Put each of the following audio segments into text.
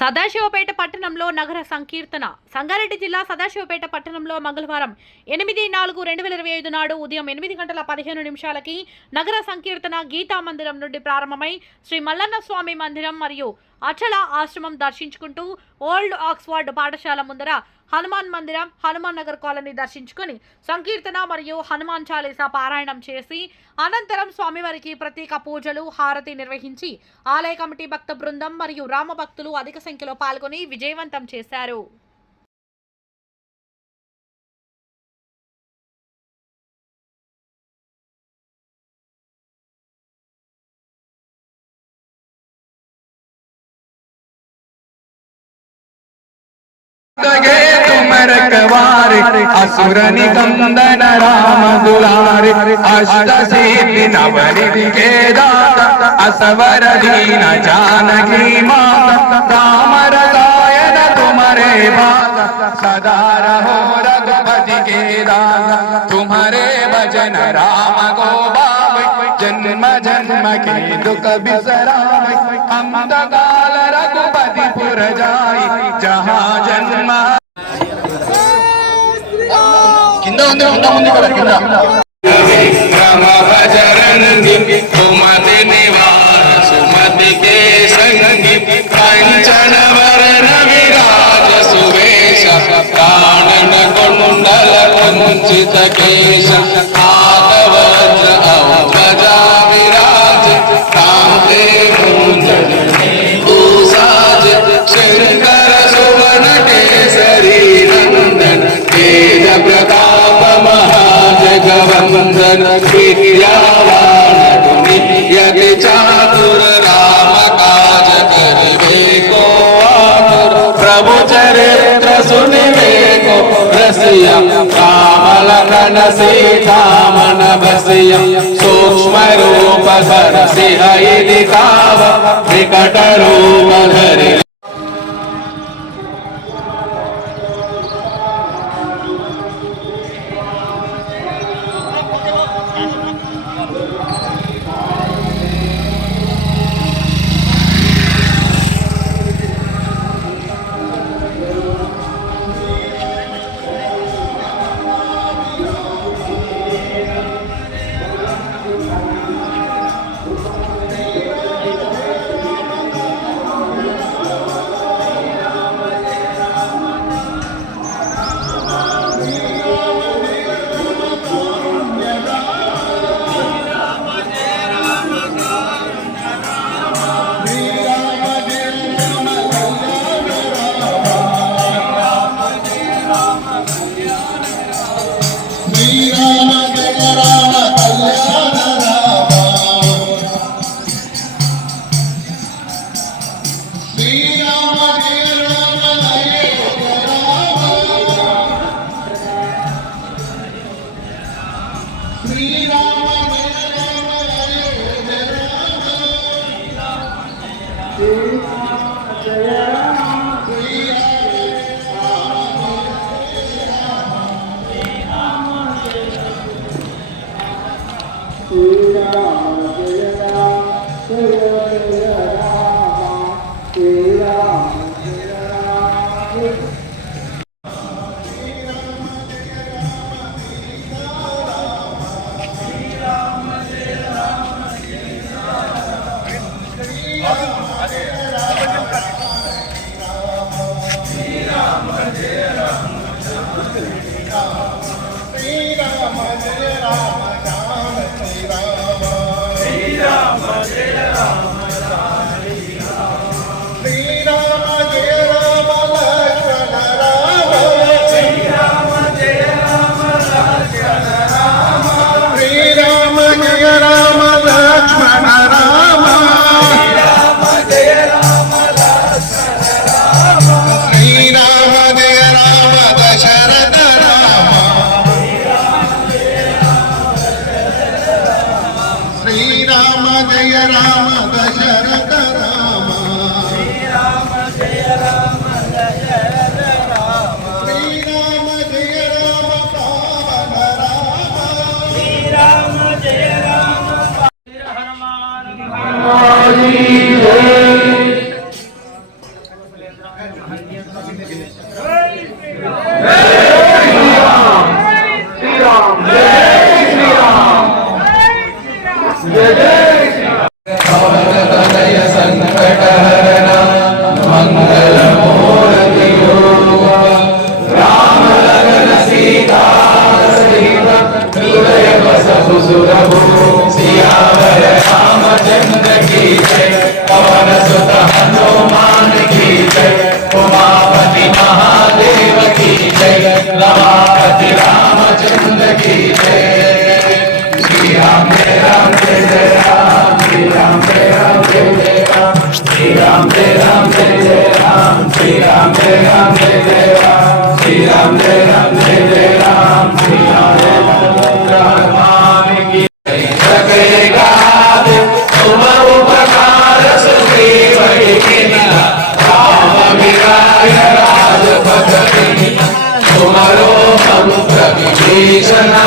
సదాశివపేట పట్టణంలో నగర సంకీర్తన. సంగారెడ్డి జిల్లా సదాశివపేట పట్టణంలో మంగళవారం ఎనిమిది నాలుగు రెండు వేల ఇరవై ఐదు నాడు ఉదయం ఎనిమిది గంటల పదిహేను నిమిషాలకి నగర సంకీర్తన గీతా మందిరం నుండి ప్రారంభమై శ్రీ మల్లన్న స్వామి మందిరం మరియు అచల ఆశ్రమం దర్శించుకుంటూ ఓల్డ్ ఆక్స్ఫర్డ్ పాఠశాల ముందర హనుమాన్ మందిరం హనుమాన్ నగర్ కాలనీ దర్శించుకొని సంకీర్తన మరియు హనుమాన్ చాలీసా పారాయణం చేసి అనంతరం స్వామివారికి ప్రత్యేక పూజలు హారతి నిర్వహించి ఆలయ కమిటీ భక్త బృందం మరియు రామ భక్తులు అధిక సంఖ్యలో పాల్గొని విజయవంతం చేశారు. गे तुमर कवारे असुर निकंदन राम दुलारे अष्ट नवनिधि के दाता असवर दीन जानकी माता, राम रसायन तुम्हारे बाता सदा रहो रघुपति के दाता तुम्हारे भजन राम को बाबे जन्म जन्म के दुख बिसराए हम काल रघुपति రజాయి జహా జన్మ. కింద ఉంది ఉందా ఉంది కదా కింద. విక్రమ భజరంగి కుమతి నివాస సుమతి కే సంగి కంచన వరణ విరాజ సువేశ ప్రాణన కొండల కొంచిత కేశ. यति चातुर राम काज करवे आतुर प्रभु चरित्र सुनिवे को रसिया राम लखन सीता मन बसिया सूक्ष्म रूप धर सिंह दिखाव विकट रूप धरि Yeah. Hey! Hey! Hey!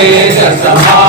Jesus, the heart.